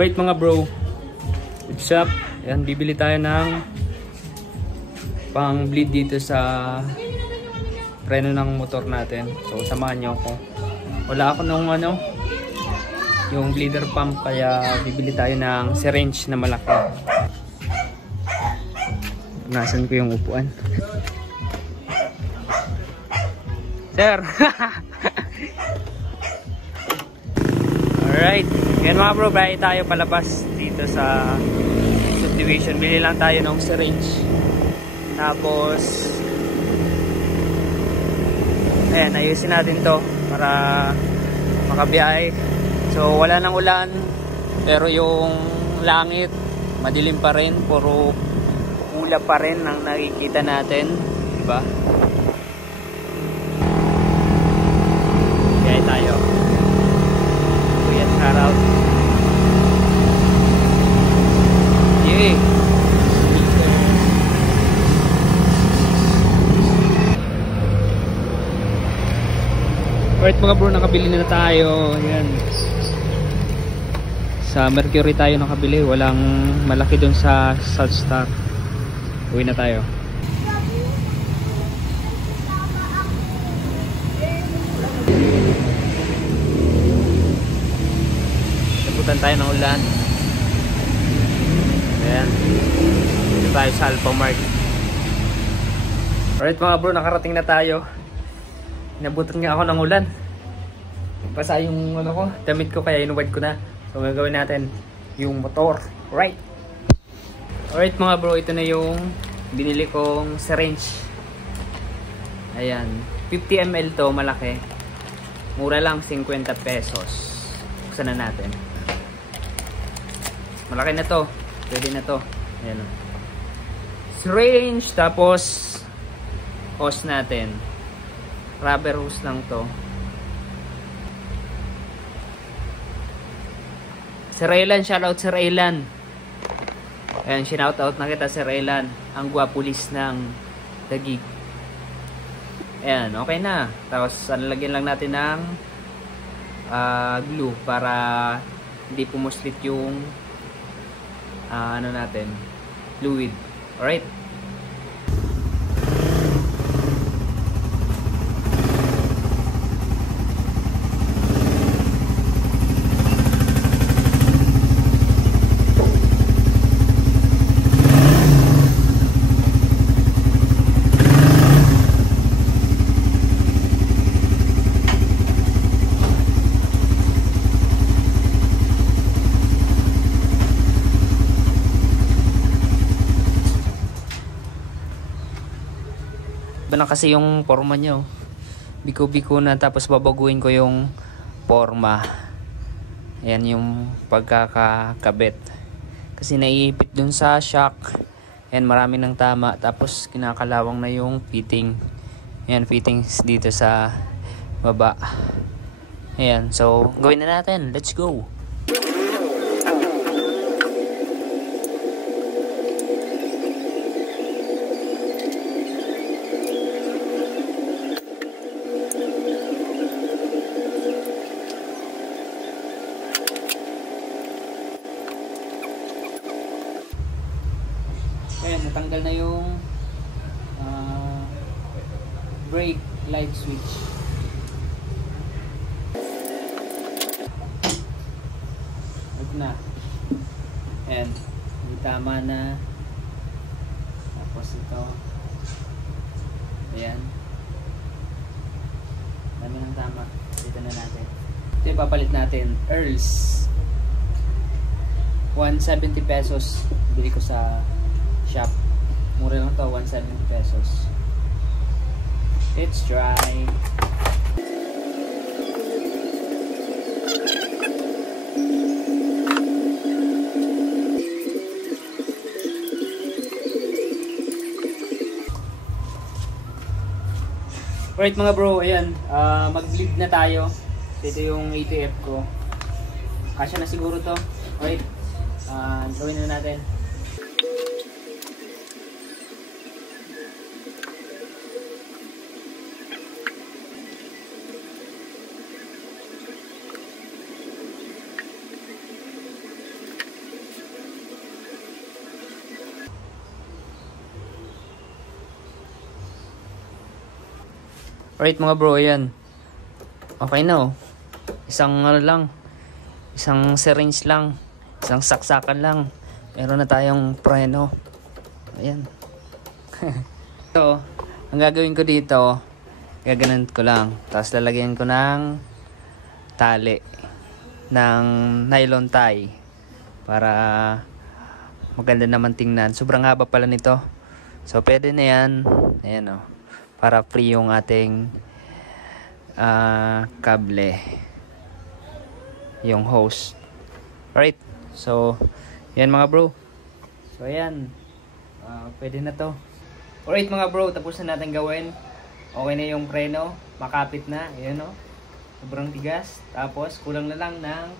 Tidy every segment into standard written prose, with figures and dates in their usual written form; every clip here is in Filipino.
Right mga bro, what's up? Yan, bibili tayo ng pang bleed dito sa preno ng motor natin. So samahan nyo ako. Wala ako nung yung bleeder pump, kaya bibili tayo ng syringe na malaki. Nasaan ko yung upuan? Sir! Alright, yan mga bro, bahay tayo palabas dito sa subdivision. Bili lang tayo ng syringe. Tapos ayan, ayusin natin to para makabiyahe. So wala nang ulan, pero yung langit madilim pa rin, puro ulap pa rin ang nakikita natin, diba? Biyahe tayo. Shout out. Yay! Alright mga bro, nakabili na tayo. Ayan. Sa Mercury tayo nakabili. Walang malaki dun sa Southstar. Uwi na tayo. Tayo ng ulan. Ayan, dito tayo sa Alphamart. Alright mga bro, nakarating na tayo. Inabutan nga ako ng ulan. Basa yung damit ko, kaya inuwad ko na. So gagawin natin yung motor. Alright mga bro, ito na yung binili kong syringe. Ayan, 50 ml to, malaki. Mura lang, 50 pesos. Buksan na natin. Malaki na to. Pwede na to. Ayan. Syringe. Tapos hose natin. Rubber hose lang to. Sir Raylan. Shoutout Sir Raylan. Ayan. Shoutout na kita Sir Raylan. Ang gwapulis ng Taguig. Ayan. Okay na. Tapos lagyan lang natin ng glue para hindi pumuslit yung natin, fluid. Alright. Iba na kasi yung forma nyo. Biko-biko na, tapos babaguhin ko yung forma. Ayan yung pagkakakabit. Kasi naiipit dun sa shock. Ayan, marami ng tama. Tapos kinakalawang na yung fitting. Ayan, fittings dito sa baba. Ayan, so gawin na natin. Let's go! Ayan, natanggal na yung brake light switch. Huwag na. Ayan, hindi tama na. Tapos ito. Ayan. Dami ng tama. Dito na natin. Ito yung papalit natin. Earls. 170 pesos. Bili ko sa shop. Mura lang to, 170 pesos. Let's try. Alright mga bro, ayan, mag-bleed na tayo. Ito yung ATF ko. Kasya na siguro to. Alright, gawin na natin. Alright mga bro, ayan. Okay na oh. Isang ano lang. Isang syringe lang. Isang saksakan lang. Meron na tayong preno. Ayan. So, ang gagawin ko dito, gaganan ko lang. Tapos lalagyan ko ng tali. Ng nylon tie. Para maganda naman tingnan. Sobrang haba pala nito. So, pwede na yan. Ayan oh. Para free yung ating kable, yung hose. Alright, so yan mga bro. So ayan, pwede na to. Alright mga bro, tapos na natin gawin. Okay na yung preno, makapit na. Ayan o, sobrang tigas. Tapos kulang na lang ng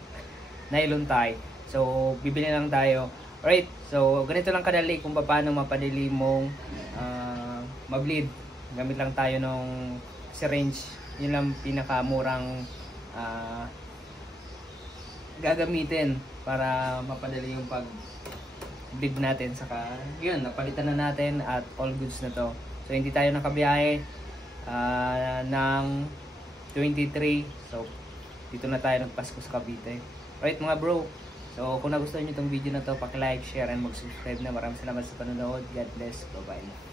nylon tie. So bibili lang tayo. Alright, so ganito lang kadali kung paano mapadali mong ma-bleed. Gamit lang tayo ng syringe. Yun lang pinakamurang gagamitin para mapadali yung pag-bleed natin. Saka yun, napalitan na natin at all goods na to. So hindi tayo nakabiyahe ng 23. So dito na tayo nagpasko sa Cavite. Alright mga bro, so kung nagustuhan nyo itong video na to, paki-like, share, and mag-subscribe na. Maraming salamat sa panonood. God bless. Bye-bye.